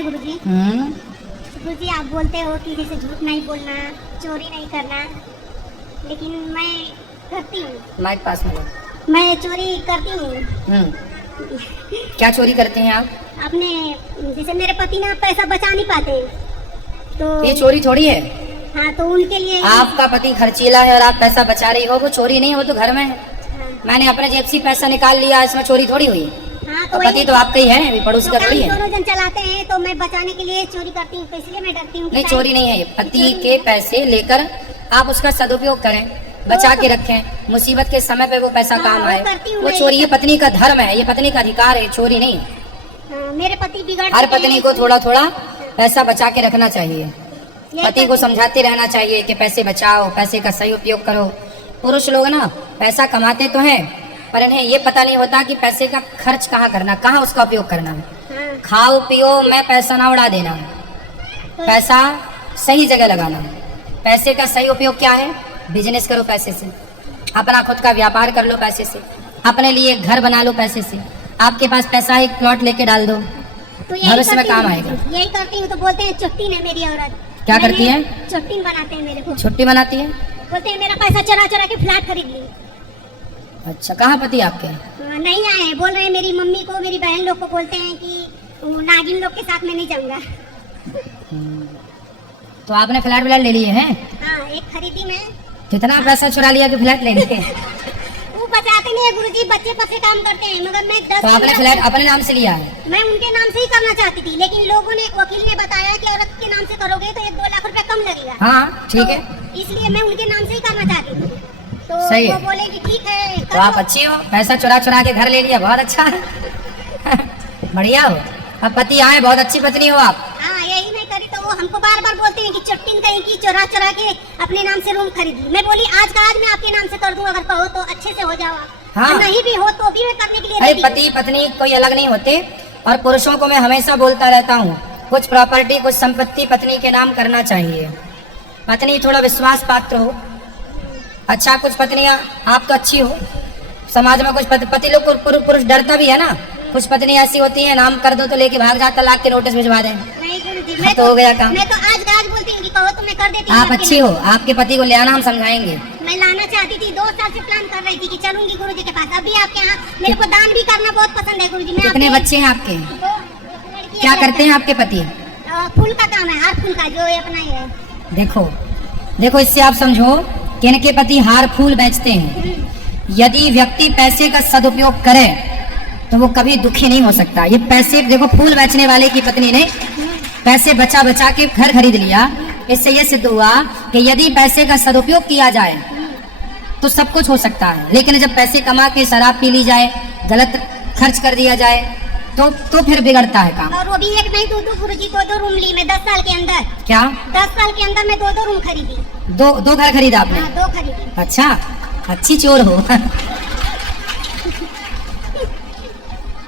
नमस्कार गुरुजी। गुरुजी आप बोलते हो कि जैसे झूठ नहीं बोलना, चोरी नहीं करना, लेकिन मैं करती हूँ। माइक पास में लो। मैं चोरी करती हूँ। क्या चोरी करते हैं आप? आपने जैसे मेरे पति ना पैसा बचा नहीं पाते तो ये चोरी थोड़ी है। हाँ, तो उनके लिए आपका पति खर्चीला है और आप पैसा बचा रही हो, वो चोरी नहीं है, वो तो घर में है। हाँ, मैंने अपने जेब से पैसा निकाल लिया, इसमें चोरी थोड़ी हुई। हाँ, तो पति तो आपका ही है, अभी पड़ोसी का थोड़ी है। दोनों जन चलाते हैं तो मैं बचाने के लिए चोरी करती हूँ, तो इसलिए मैं डरती हूँ। नहीं, चोरी नहीं है ये। पति के पैसे लेकर आप उसका सदुपयोग करें, बचा के रखें, मुसीबत के समय पे वो पैसा काम आए, वो चोरी। ये पत्नी का धर्म है, ये पत्नी का अधिकार है, चोरी नहीं है। मेरे पति बिगड़ हर पत्नी को थोड़ा थोड़ा पैसा बचा के रखना चाहिए। पति को समझाते रहना चाहिए कि पैसे बचाओ, पैसे का सही उपयोग करो। पुरुष लोग ना पैसा कमाते तो हैं, पर इन्हें ये पता नहीं होता कि पैसे का खर्च कहाँ करना, कहाँ उसका उपयोग करना है। खाओ पियो, मैं पैसा ना उड़ा देना, पैसा सही जगह लगाना। पैसे का सही उपयोग क्या है? बिजनेस करो पैसे से, अपना खुद का व्यापार कर लो पैसे से, अपने लिए घर बना लो पैसे से। आपके पास पैसा है, एक प्लॉट लेके डाल दो, भविष्य में काम आएगा। यही करती हूँ तो बोलते हैं चुट्टी है मेरी औरत। क्या करती है? चुट्टी बनाते हैं मेरे को। छुट्टी बनाती है? बोलते हैं मेरा पैसा चुरा चुरा के फ्लैट खरीद ली। अच्छा, कहाँ पति आपके? नहीं आए हैं, बोल रहे हैं मेरी मम्मी को, मेरी बहन लोग को बोलते हैं कि नागिन लोग के साथ मैं नहीं जाऊंगा। तो आपने फ्लैट व्लैट ले लिए हैं? हाँ, एक खरीदी मैं। कितना पैसा चुरा लिया कि फ्लैट ले लिए? वो बचाते नहीं है गुरुजी, बच्चे पर से काम करते हैं, मगर मैं 10 तो आपने फ्लैट अपने नाम से लिया है? मैं उनके नाम से ही करना चाहती थी, लेकिन लोगों ने, वकील ने बताया कि औरत के नाम से करोगे तो 1-2 लाख रुपए कम लगेगा। हाँ ठीक है, इसलिए मैं उनके नाम से ही करना चाहती थी। तो सही है। वो बोले कि ठीक है। तो आप अच्छी हो, पैसा चुरा चुरा के घर ले लिया, बहुत अच्छा है। बढ़िया हो। अब पति आए, बहुत अच्छी पत्नी हो आप। हाँ, यही नहीं करी तो वो हमको बार बार बोलते हैं कि चट्टिन कहीं की चुरा चुरा के अपने नाम से रूम खरीदी। मैं बोली आज का आज मैं आपके नाम से कर दूं, अगर कहो तो अच्छे से हो जाओ। हाँ, नहीं भी हो तो भी मैं करने के लिए अरे पति पत्नी कोई अलग नहीं होते। और पुरुषों को मैं हमेशा बोलता रहता हूँ, कुछ प्रॉपर्टी, कुछ संपत्ति पत्नी के नाम करना चाहिए। पत्नी थोड़ा विश्वास पात्र हो। अच्छा, कुछ पत्नियां आप तो अच्छी हो, समाज में कुछ पति लोग को पुरुष डरता भी है ना। कुछ पत्नी ऐसी होती है, नाम कर दो तो लेके भाग जाता, तलाक के नोटिस भिजवा दें। नहीं गुरुजी, मैं तो हो गया काम। मैं तो आज का आज बोलती हूँ कि कहो तो मैं कर देती हूँ। आप अच्छी हो, आपके पति को ले आना, हम समझाएंगे। मैं लाना चाहती थी, 2 साल से प्लान कर रही थी कि चलूंगी गुरुजी के पास। अभी आपके यहाँ मेरे को दान भी करना बहुत पसंद है गुरुजी। कितने बच्चे हैं आपके? 2 लड़कियां। क्या करते हैं आपके पति? फूल का काम है, हार फूल का, जो ये अपना है। देखो देखो, इससे आप समझो कि इनके पति हार फूल बेचते हैं। यदि व्यक्ति पैसे का सदुपयोग करे तो वो कभी दुखी नहीं हो सकता। ये पैसे, देखो, फूल बेचने वाले की पत्नी ने पैसे बचा बचा के घर खरीद लिया। इससे ये सिद्ध हुआ कि यदि पैसे का सदुपयोग किया जाए तो सब कुछ हो सकता है। लेकिन जब पैसे कमा के शराब पी ली जाए, गलत खर्च कर दिया जाए तो फिर बिगड़ता है काम। और वो भी एक नहीं 2 गुरुजी, 2 रूम ली मैं 10 साल के अंदर। क्या? 10 साल के अंदर मैं 2 रूम खरीदी। दो घर खरीदा आपने? हाँ, 2 खरीदी। अच्छा, अच्छी चोर हो।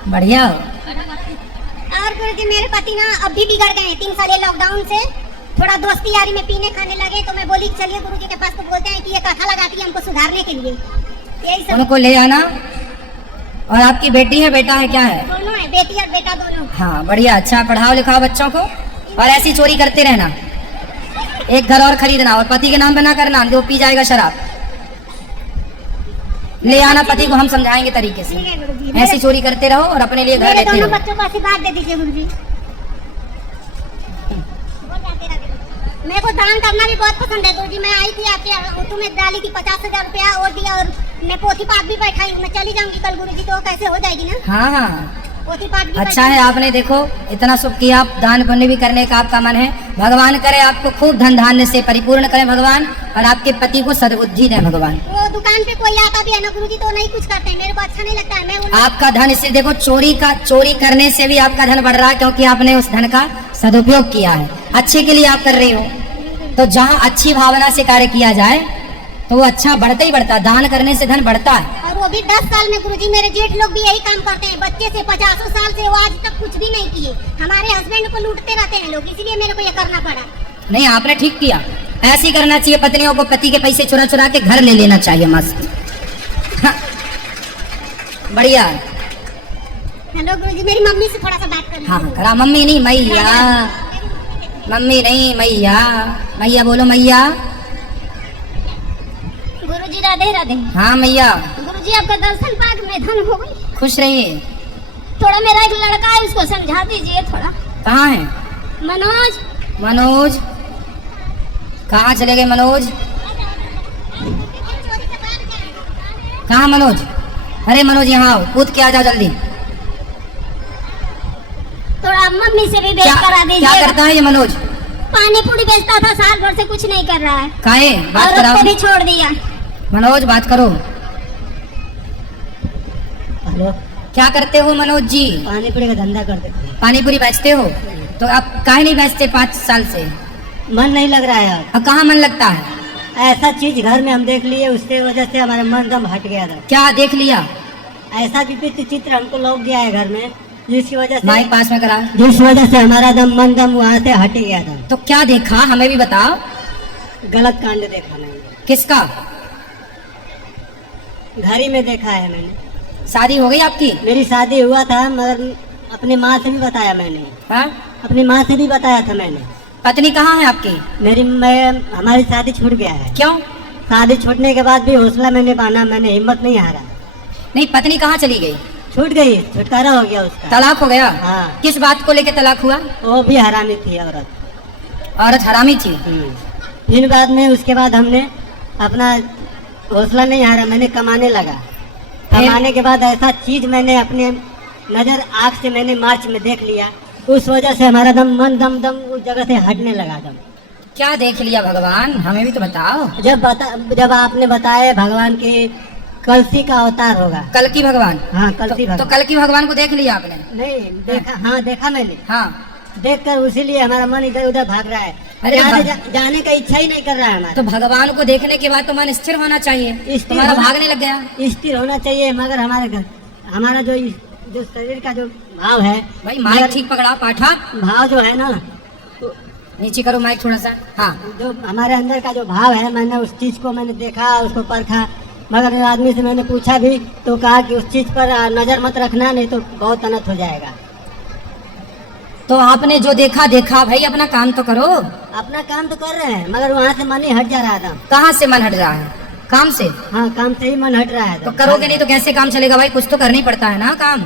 बढ़िया हो। और गुरुजी मेरे पति ना अब भी बिगड़ गए हैं 3 साल। ये लॉकडाउन से थोड़ा दोस्ती यारी में पीने खाने लगे, तो मैं बोली चलिए गुरुजी के पास। तो बोलते हैं कि ये कथा लगाती है हमको सुधारने के लिए। यही सब। उनको ले आना। और आपकी बेटी है, बेटा है, क्या है? दोनों है, बेटी और बेटा दोनों। हाँ, बढ़िया। अच्छा, पढ़ाओ लिखाओ बच्चों को, और ऐसी चोरी करते रहना। एक घर और खरीदना, और पति के नाम पे ना करना, वो पी जाएगा शराब। ले आना पति को, हम समझाएंगे तरीके से। ऐसी चोरी करते रहो और अपने लिए घर लेते रहो। रहो। बच्चों को आशीर्वाद दे दीजिए गुरुजी। मेरे को दान करना भी बहुत पसंद है गुरुजी। मैं आई थी आपके यहाँ, तुम्हें डाली थी 50,000 रुपया और दिया, और मैं पोथी पाठ भी बैठाई हूँ। मैं चली जाऊंगी कल गुरुजी, तो कैसे हो जाएगी ना? हाँ हाँ, पोथी पाठ भी अच्छा है। आपने देखो इतना शुभ किया, आप दान पुण्य भी करने का आपका मन है। भगवान करे आपको खूब धन धान्य से परिपूर्ण करें भगवान, और आपके पति को सद्बुद्धि दें भगवान। वो दुकान पे कोई आता भी है ना गुरुजी, तो नहीं कुछ करते हैं, मेरे को अच्छा नहीं लगता है। मैं आपका धन, इससे देखो चोरी करने से भी आपका धन बढ़ रहा है, क्योंकि आपने उस धन का सदुपयोग किया है। अच्छे के लिए आप कर रही हो। तो जहाँ अच्छी भावना से कार्य किया जाए तो वो अच्छा बढ़ता ही बढ़ता है। दान करने से धन बढ़ता है। और वो भी 10 साल में गुरुजी। मेरे जेठ लोग भी यही काम करते हैं, बच्चे से 50 साल से, वो आज तक कुछ भी नहीं किए। हमारे हस्बैंड को लूटते रहते हैं लोग, इसीलिए मेरे को ये करना पड़ा। नहीं, आपने ठीक किया। ऐसे ही करना चाहिए पत्नियों को। पति के पैसे चुरा चुरा के घर ले लेना चाहिए मस्त। बढ़िया। हेलो गुरुजी, मेरी मम्मी से थोड़ा सा बात कर हाँ करा, मम्मी नहीं मैया, मम्मी नहीं मैया, मैया बोलो मैया। गुरुजी राधे राधे। हाँ मैया। गुरुजी आपका दर्शन पाक में धन हो गई। खुश रहिए। थोड़ा मेरा एक लड़का है, उसको समझा दीजिए थोड़ा। कहाँ है मनोज? मनोज कहाँ चले गए मनोज? कहाँ मनोज? अरे मनोज यहाँ आओ, कूद के आ जाओ जल्दी। थोड़ा मम्मी से भी क्या भेंट करा दीजिए। क्या करता है ये मनोज? पानी पूरी बेचता था, साल भर से कुछ नहीं कर रहा है। काहे बात और कराओ। उसको भी छोड़ दिया। मनोज बात करो। हेलो, क्या करते हो मनोज जी? पानी पूरी का धंधा करते थे। पानी पूरी बेचते हो? तो आप काहे नहीं बेचते 5 साल से? मन नहीं लग रहा है अब कहाँ मन लगता है? अब। ऐसा चीज घर में हम देख लिए, उसके वजह से हमारा मन दम हट गया था। क्या देख लिया? ऐसा विचित्र चित्र हमको लौट गया है घर में, जिसकी वजह से माइक पास में करा। जिस वजह से हमारा दम मन दम वहाँ से हट गया था। तो क्या देखा हमें भी बताओ। गलत कांड देखा मैंने, किसका? घर ही में देखा है मैंने। शादी हो गई आपकी? मेरी शादी हुआ था, मगर अपनी माँ से भी बताया मैंने। हाँ? अपनी माँ से भी बताया था मैंने। पत्नी कहाँ है आपकी? हमारी शादी छूट गया है। क्यों? शादी छूटने के बाद भी हौसला मैंने बांधा, मैंने हिम्मत नहीं हारा। नहीं पत्नी कहाँ चली गई? छूट गई, छुटकारा हो गया उसका। तलाक हो गया? हाँ। किस बात को लेके तलाक हुआ? वो भी हरामी थी औरत। औरत हरामी थी? फिर बाद में उसके बाद हमने अपना हौसला नहीं हारा, मैंने कमाने लगा। फिर? कमाने के बाद ऐसा चीज मैंने अपने नजर आँख से मैंने मार्च में देख लिया, उस वजह से हमारा दम मन दम दम उस जगह से हटने लगा दम। क्या देख लिया भगवान, हमें भी तो बताओ। जब आपने बताया भगवान के कलसी का अवतार होगा। कल की भगवान? हाँ, कलसी तो भगवान। कल की भगवान को देख लिया आपने? नहीं देखा, हाँ देखा मैंने। हाँ। देखकर उसीलिए हमारा मन इधर उधर भाग रहा है। अरे जाने का इच्छा ही नहीं कर रहा है हमारा। तो भगवान को देखने के बाद तो मन स्थिर होना चाहिए, स्थिर तुम्हारा होना- भागने लग गया। स्थिर होना चाहिए, मगर हमारा जो शरीर का जो भाव है, भाई माइक ठीक पकड़ा पाठक, भाव जो है ना, नीचे करो माइक थोड़ा सा। हाँ। जो हमारे अंदर का जो भाव है, मैंने उस चीज को मैंने देखा, उसको परखा। मगर आदमी से मैंने पूछा भी तो कहा कि उस चीज पर नजर मत रखना, नहीं तो बहुत अनर्थ हो जाएगा। तो आपने जो देखा देखा, भाई अपना काम तो करो। अपना काम तो कर रहे हैं, मगर वहाँ से मन ही हट जा रहा था। कहाँ से मन हट रहा है? काम से? हाँ, काम से ही मन हट रहा है। तो करोगे नहीं तो कैसे काम चलेगा भाई? कुछ तो करना ही पड़ता है ना काम।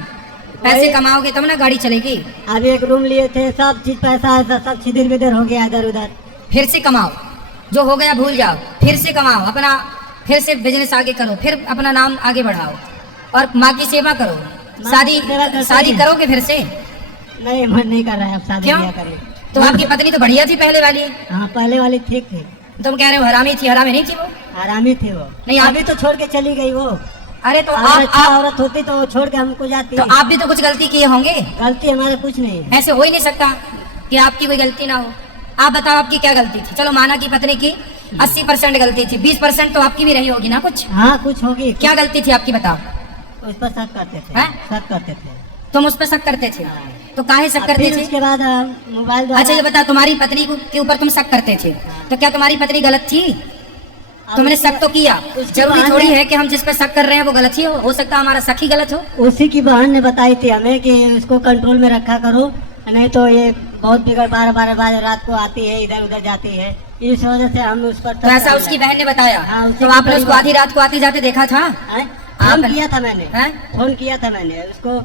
पैसे कमाओगे तब ना गाड़ी चलेगी। अभी एक रूम लिए थे, सब चीज पैसा सब छिदिर बिदिर हो गया इधर उधर। फिर से कमाओ, जो हो गया भूल जाओ, फिर से कमाओ, अपना फिर से बिजनेस आगे करो, फिर अपना नाम आगे बढ़ाओ और माँ की सेवा करो। शादी करोगे फिर से? नहीं, मन नहीं कर रहा है अब शादी क्यों? क्या करें। तो आपकी पत्नी तो बढ़िया थी पहले वाली। हाँ, पहले वाली ठीक थी। तुम कह रहे हो हरामी थी, हरामी नहीं थी वो? आरामी थी वो। नहीं, आप- अभी तो छोड़ के चली गई वो। अरे तो अगर अच्छा आप औरत होती तो वो छोड़ के हमको जाती। तो आप भी तो कुछ गलती किए होंगे। गलती हमारा कुछ नहीं है। ऐसे हो ही नहीं सकता कि आपकी कोई गलती ना हो। आप बताओ आपकी क्या गलती थी? चलो माना कि पत्नी की 80% गलती थी, 20% तो आपकी भी रही होगी ना कुछ। हाँ, कुछ होगी। क्या गलती थी आपकी बताओ? उस पर शक करते थे। हैं? शक करते थे। तुम उस पर शक करते थे? हाँ। तो काहे शक और करते फिर थे? उसके बाद मोबाइल द्वारा- अच्छा ये बताओ, तुम्हारी पत्नी के ऊपर तुम शक करते थे, तो क्या तुम्हारी पत्नी गलत थी? तुमने शक तो किया, उसकी जरूरी बहन थोड़ी ने- है कि हम जिस पर शक कर रहे हैं वो गलत ही हो सकता है हमारा शक ही गलत हो। उसी की बहन ने बताई थी हमें कि इसको कंट्रोल में रखा करो, नहीं तो ये बहुत बिगड़ 12-12 बजे रात को आती है, इधर उधर जाती है। इस वजह से हम उस पर तो ऐसा उसकी बहन ने बताया? हाँ, उसकी तो आपने बहन उसको आधी रात को आती जाते देखा था? हैं? फोन आप- किया था मैंने। हैं? फोन किया था मैंने उसको,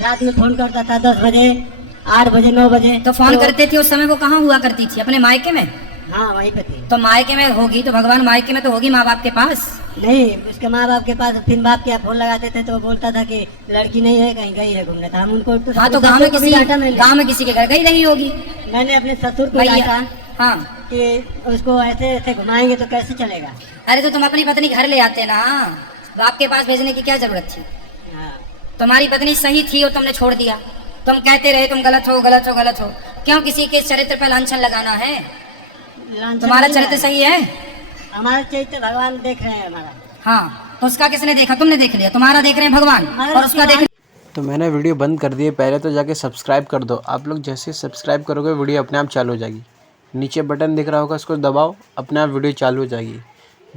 रात में फोन करता था 10 बजे, 8 बजे, 9 बजे। तो फोन करते थे उस समय वो कहाँ हुआ करती थी? अपने मायके में? हाँ, वहीं पे थी। तो मायके में होगी तो भगवान मायके में तो होगी माँ बाप के पास। नहीं, उसके माँ बाप के पास फिर बाप के फोन लगाते थे तो वो बोलता था कि लड़की नहीं है, कहीं गई है घूमने। था हम उनको हाँ तो अपने गाँव में ससुर को भी डांटा मैंने। गाँव में किसी के घर गई रही होगी। मैंने अपने ससुर को भैया डांटा हाँ। कि उसको ऐसे ऐसे घुमाएंगे तो कैसे चलेगा। अरे तो तुम अपनी पत्नी घर ले आते ना, बाप के पास भेजने की क्या जरूरत थी? हाँ। तुम्हारी पत्नी सही थी और तुमने छोड़ दिया। तुम कहते रहे तुम गलत हो गलत हो गलत हो। क्यों किसी के चरित्र पर लांछन लगाना है? लांछन तुम्हारा नहीं चरित्र है। सही है? हमारा चरित्र भगवान देख रहे हैं हमारा। हाँ तो उसका किसने देखा? तुमने देख लिया। तुम्हारा देख रहे हैं भगवान मगर और उसका उसकी देख। तो मैंने वीडियो बंद कर दी है, पहले तो जाके सब्सक्राइब कर दो। आप लोग जैसे ही सब्सक्राइब करोगे वीडियो अपने आप चालू हो जाएगी। नीचे बटन दिख रहा होगा, उसको दबाओ, अपने आप वीडियो चालू हो जाएगी।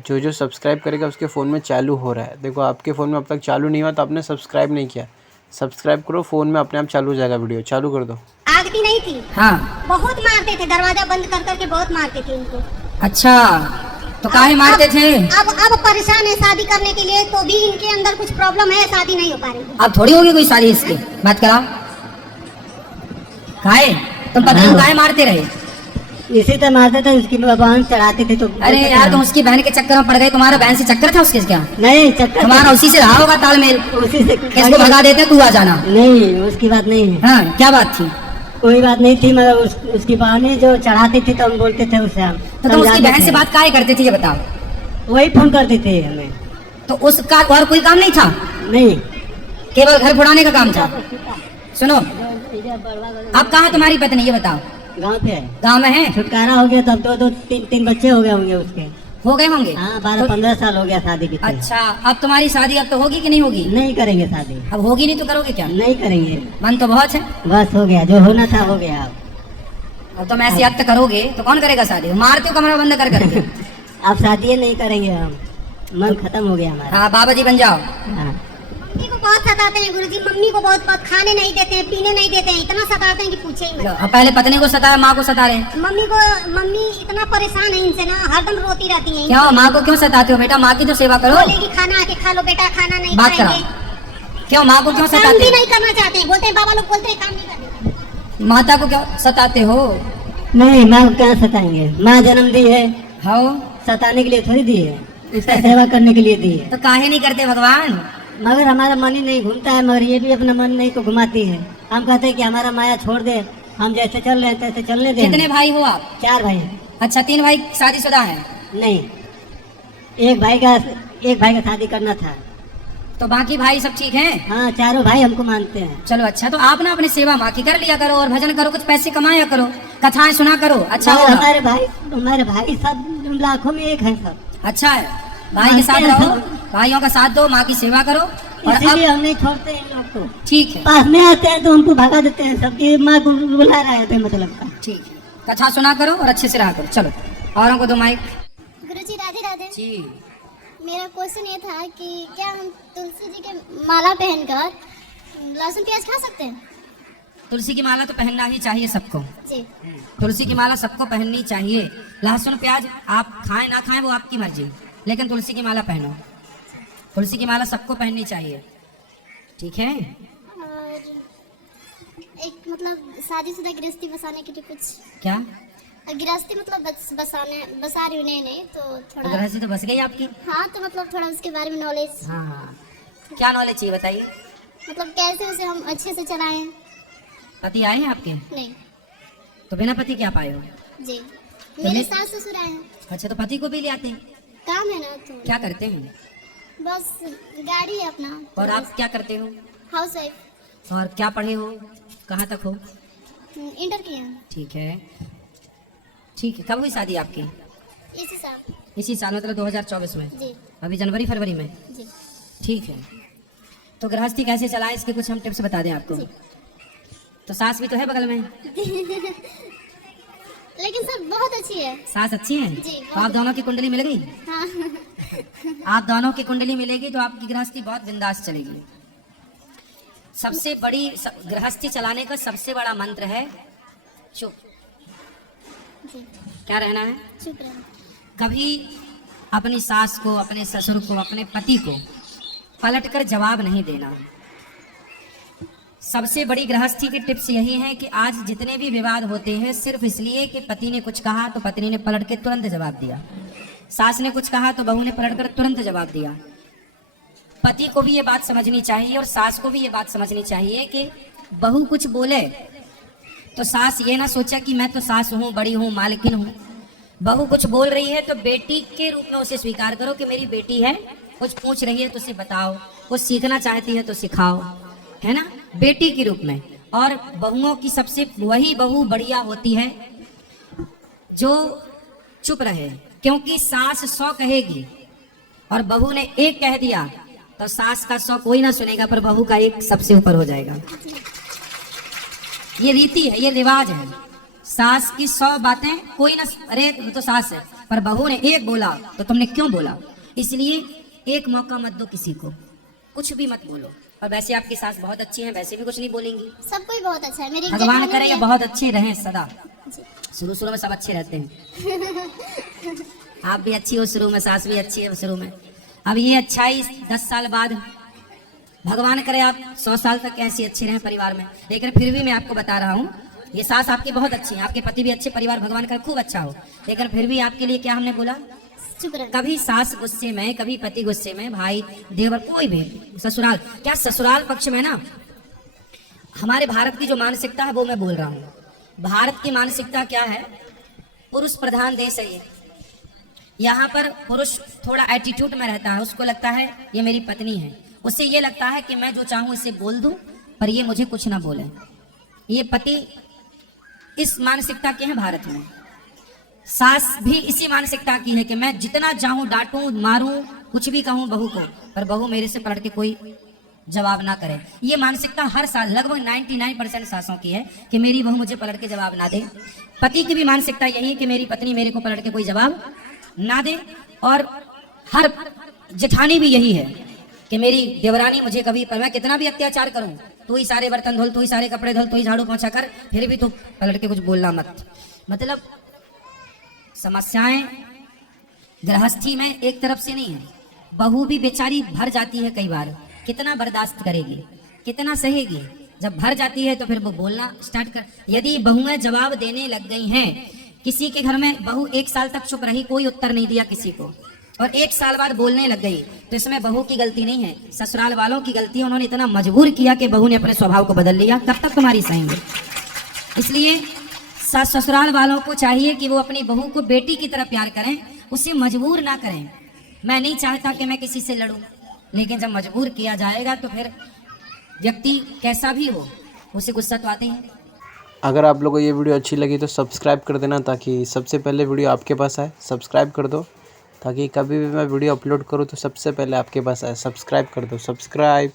जो जो सब्सक्राइब करेगा उसके फ़ोन में चालू हो रहा है। देखो आपके फ़ोन में अब तक चालू नहीं हुआ तो आपने सब्सक्राइब नहीं किया। सब्सक्राइब करो, फ़ोन में अपने आप चालू हो जाएगा वीडियो। चालू कर दो। आगती नहीं थी, हाँ बहुत मारते थे, दरवाजा बंद कर करके बहुत मारते थे इनको। अच्छा, तो काहे मारते थे? अब परेशान है शादी करने के लिए, तो भी इनके अंदर कुछ प्रॉब्लम है, शादी नहीं हो पा रही। अब थोड़ी होगी कोई शादी इसकी, बात कराओ। काहे तुम पति को काहे मारते रहे? इसी तरह मारते थे, उसकी बहन चढ़ाते थे तो। अरे यार, तुम उसकी बहन के चक्कर में पड़ गए। तुम्हारा बहन से चक्कर था उसके क्या? नहीं, चक्कर तुम्हारा उसी से रहा होगा तालमेल। उसी से किसको भगा देते तू आ जाना। नहीं, उसकी बात नहीं है। हाँ, क्या बात थी? कोई बात नहीं थी, मगर उसकी बहनें जो चढ़ाती थी तो हम बोलते थे उससे। हम तो तुम उसकी बहन से बात काहे करते थे ये बताओ? वही फोन करते थे हमें। तो उसका और कोई काम नहीं था? नहीं, केवल घर फुड़ाने का काम था। सुनो, अब कहाँ तुम्हारी पत्नी ये बताओ? गाँव पे है, गाँव में है। छुटकारा हो गया, तब दो तीन बच्चे हो गए होंगे उसके। हो गए होंगे? हाँ, 12-15 साल हो गया शादी की। अच्छा, अब तुम्हारी शादी अब तो होगी कि नहीं होगी? नहीं करेंगे शादी। अब होगी नहीं तो करोगे क्या? नहीं करेंगे, मन तो बहुत है। बस हो गया, जो होना था हो गया। अब तुम ऐसी हद तक करोगे तो कौन करेगा शादी? मारते हो कमरा बंद कर करके। अब शादी नहीं करेंगे हम, मन खत्म हो गया हमारा। हाँ, बाबा जी बन जाओ। हाँ। मम्मी को बहुत सताते हैं गुरुजी, मम्मी को बहुत खाने नहीं देते हैं, पीने नहीं देते हैं, इतना सताते हैं कि पूछे ही मत। अब पहले पत्नी को सताया, माँ को सता रहे हैं। मम्मी इतना परेशान है इनसे ना, हरदम रोती रहती हैं। क्यों माँ को क्यों सताते हो बेटा? माँ की तो सेवा करो। बोलेगी खाना आके खा लो बेटा, खाना नहीं बात खाएंगे। करा, क्यों माँ को क्यों काम सताते भी हो? नहीं करना चाहते हैं, बोलते हैं बाबा लोग बोलते हैं काम नहीं करना। माता को क्यों सताते हो? नहीं, माँ को क्या सताएंगे? माँ जन्म दी है, हाँ, सताने के लिए थोड़ी दी है, उसका सेवा करने के लिए दी है। तो काहे नहीं करते भगवान? मगर हमारा मन ही नहीं घूमता है, मगर ये भी अपना मन नहीं तो घुमाती है। हम कहते हैं कि हमारा माया छोड़ दे, हम जैसे चल रहे हैं तैसे चलने दे। कितने भाई हो आप? 4 भाई हैं। अच्छा, 3 भाई शादीशुदा हैं? नहीं, एक भाई का शादी करना था। तो बाकी भाई सब ठीक हैं? हाँ, चारों भाई हमको मानते हैं। चलो अच्छा, तो आप ना अपनी सेवा माँ की कर लिया करो और भजन करो, कुछ पैसे कमाया करो, कथाएं सुना करो, अच्छा मगर होगा। हमारे भाई सब लाखों में एक है सब। अच्छा है, भाई के साथ रहो, भाइयों का साथ दो, माँ की सेवा करो। और इसीलिए अब हम नहीं छोड़ते इन लोग को। ठीक है, पास में आते हैं तो हमको भगा देते हैं, सबकी माँ को बुला रहे थे मतलब का। ठीक है, कथा सुना करो और अच्छे से रहा करो। चलो, औरों को दो माइक। गुरुजी राधे राधे। जी, मेरा क्वेश्चन ये था कि क्या हम तुलसी जी के माला पहनकर लहसुन प्याज खा सकते हैं? तुलसी की माला तो पहनना ही चाहिए सबको। जी। तुलसी की माला सबको पहननी चाहिए। लहसुन प्याज आप खाएं ना खाएं वो आपकी मर्जी, लेकिन तुलसी की माला पहनो। तुलसी की माला सबको पहननी चाहिए, ठीक है? और एक मतलब शादीशुदा गृहस्थी बसाने के लिए कुछ, क्या गृहस्थी मतलब बसा रही हूँ नहीं तो थोड़ा। गृहस्थी तो बस गई आपकी। हाँ, तो मतलब थोड़ा उसके बारे में नॉलेज, हाँ हाँ, क्या नॉलेज चाहिए बताइए? मतलब कैसे उसे हम अच्छे से चलाएं। पति आए हैं आपके? नहीं तो बिना पति क्या पाए हो? जी, मेरे सास ससुर आए हैं। अच्छा, तो पति को भी ले आते हैं? काम है ना, तो क्या करते हैं? बस गाड़ी है अपना। और आप क्या करते हो? House wife. और क्या पढ़े हो, कहाँ तक हो? इंटर किया है। ठीक है, ठीक है। कब हुई शादी आपकी? इसी साल। इसी साल, मतलब 2024 में? जी अभी जनवरी फरवरी में? जी। ठीक है। तो गृहस्थी कैसे चलाएं इसके कुछ हम टिप्स बता दें आपको। तो सास भी तो है बगल में? लेकिन सब बहुत अच्छी है। सास अच्छी है? जी, तो आप दोनों की कुंडली मिल गई? हाँ। आप दोनों की कुंडली मिलेगी तो आपकी गृहस्थी बहुत बिंदास चलेगी। सबसे बड़ी गृहस्थी चलाने का सबसे बड़ा मंत्र है चुप। जी, क्या रहना है? चुप रहे। कभी अपनी सास को, अपने ससुर को, अपने पति को पलटकर जवाब नहीं देना। सबसे बड़ी गृहस्थी की टिप्स यही है कि आज जितने भी विवाद होते हैं सिर्फ इसलिए कि पति ने कुछ कहा तो पत्नी ने पलट के तुरंत जवाब दिया, सास ने कुछ कहा तो बहू ने पलटकर तुरंत जवाब दिया। पति को भी ये बात समझनी चाहिए और सास को भी ये बात समझनी चाहिए कि बहू कुछ बोले तो सास ये ना सोचा कि मैं तो सास हूँ, बड़ी हूँ, मालकिन हूँ। बहू कुछ बोल रही है तो बेटी के रूप में उसे स्वीकार करो कि मेरी बेटी है, कुछ पूछ रही है तो उसे बताओ, कुछ सीखना चाहती है तो सिखाओ, है ना, बेटी के रूप में। और बहुओं की सबसे वही बहू बढ़िया होती है जो चुप रहे, क्योंकि सास 100 कहेगी और बहू ने 1 कह दिया तो सास का 100 कोई ना सुनेगा पर बहू का 1 सबसे ऊपर हो जाएगा। ये रीति है, ये रिवाज है। सास की 100 बातें कोई ना, अरे तो सास है, पर बहू ने 1 बोला तो तुमने क्यों बोला। इसलिए 1 मौका मत दो किसी को, कुछ भी मत बोलो। और वैसे आपकी सास बहुत अच्छी हैं, वैसे भी कुछ नहीं बोलेंगी। सब कोई बहुत अच्छा है, मेरी भगवान जेठानी करे भी ये है। बहुत अच्छे रहें सदा। जी। शुरू में सब अच्छे रहते हैं। आप भी अच्छी हो शुरू में, सास भी अच्छी है शुरू में। अब ये अच्छाई 10 साल बाद, भगवान करे आप 100 साल तक ऐसे अच्छे रहें परिवार में। लेकिन फिर भी मैं आपको बता रहा हूँ, ये सास आपकी बहुत अच्छी है, आपके पति भी अच्छे, परिवार भगवान करे खूब अच्छा हो। लेकिन फिर भी आपके लिए क्या हमने बोला, चुप रहो। कभी सास गुस्से में, कभी पति गुस्से में, भाई देवर कोई भी, ससुराल क्या, ससुराल पक्ष में ना हमारे भारत की जो मानसिकता है वो मैं बोल रहा हूँ। भारत की मानसिकता क्या है, पुरुष प्रधान देश है ये। यहाँ पर पुरुष थोड़ा एटीट्यूड में रहता है, उसको लगता है ये मेरी पत्नी है, उसे ये लगता है कि मैं जो चाहूँ इसे बोल दूँ पर ये मुझे कुछ ना बोले। ये पति इस मानसिकता के हैं भारत में। सास भी इसी मानसिकता की है कि मैं जितना चाहूँ डांटूं, मारूं, कुछ भी कहूँ बहू को, पर बहू मेरे से पलट के कोई जवाब ना करे। ये मानसिकता हर साल लगभग 99% सासों की है कि मेरी बहू मुझे पलट के जवाब ना दे। पति की भी मानसिकता यही है कि मेरी पत्नी मेरे को पलट के कोई जवाब ना दे। और हर जेठानी भी यही है कि मेरी देवरानी मुझे कभी, पर मैं कितना भी अत्याचार करूं, तू ही सारे बर्तन धुल, तू ही सारे कपड़े धुल, तू ही झाड़ू पोंछा कर, फिर भी तू पलट के कुछ बोलना मत। मतलब समस्याएं गृहस्थी में एक तरफ से नहीं है, बहू भी बेचारी भर जाती है कई बार। कितना बर्दाश्त करेगी, कितना सहेगी। जब भर जाती है तो फिर वो बोलना स्टार्ट कर। यदि बहुएं जवाब देने लग गई हैं, किसी के घर में बहू 1 साल तक चुप रही, कोई उत्तर नहीं दिया किसी को, और 1 साल बाद बोलने लग गई, तो इसमें बहू की गलती नहीं है, ससुराल वालों की गलती है। उन्होंने इतना मजबूर किया कि बहू ने अपने स्वभाव को बदल लिया। कब तक तुम्हारी सहेंगे? इसलिए ससुराल वालों को चाहिए कि वो अपनी बहू को बेटी की तरह प्यार करें, उसे मजबूर ना करें। मैं नहीं चाहता कि मैं किसी से लड़ूं, लेकिन जब मजबूर किया जाएगा तो फिर व्यक्ति कैसा भी हो उसे गुस्सा तो आते हैं। अगर आप लोगों को ये वीडियो अच्छी लगी तो सब्सक्राइब कर देना, ताकि सबसे पहले वीडियो आपके पास आए। सब्सक्राइब कर दो ताकि कभी भी मैं वीडियो अपलोड करूँ तो सबसे पहले आपके पास आए। सब्सक्राइब कर दो, सब्सक्राइब।